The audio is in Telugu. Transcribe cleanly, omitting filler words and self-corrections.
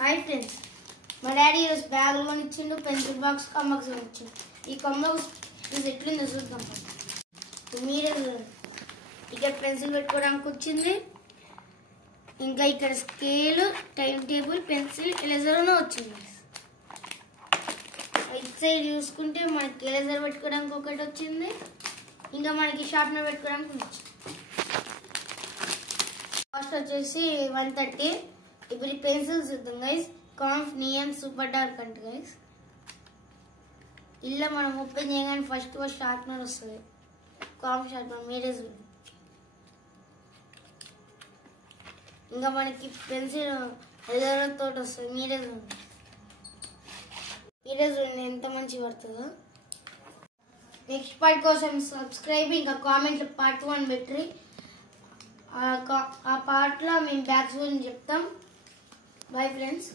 హాయ్ ఫ్రెండ్స్, మా డాడీ ఈరోజు బ్యాగులు కొనిచ్చిండు, పెన్సిల్ బాక్స్ కంబాక్స్ కొనిచ్చిండు. ఈ కంబాక్స్ ఇది ఎట్లుందో చూద్దాం. మీరే ఇక్కడ పెన్సిల్ పెట్టుకోవడానికి వచ్చింది, ఇంకా ఇక్కడ scale, time table, pencil, eraser వచ్చింది. ఇటు సైడ్ చూసుకుంటే మనకి ఎరేజర్ పెట్టుకోవడానికి ఒకటి వచ్చింది, ఇంకా మనకి షార్ప్నర్ పెట్టుకోవడానికి వచ్చింది. కాస్ట్ వచ్చేసి 130. ఇప్పుడు ఈ పెన్సిల్స్ చూద్దాం గైస్. కాంఫ్ నియన్ సూపర్ డార్క్ అంట గైస్. ఇలా మనం ఓపెన్ చేయగానే ఫస్ట్ షార్ప్నర్ వస్తుంది, కాంఫ్ షార్ప్నర్. మీరే చూడండి. ఇంకా మనకి పెన్సిల్ ఎరేజర్ తోటి వస్తుంది. మీరే చూడండి ఎంత మంచిగా పడుతుందో. నెక్స్ట్ పార్ట్ కోసం సబ్స్క్రైబ్, ఇంకా కామెంట్లో పార్ట్ 1 పెట్టి ఆ పార్ట్లో మేము బ్యాగ్స్ గురించి చెప్తాం. Bye friends.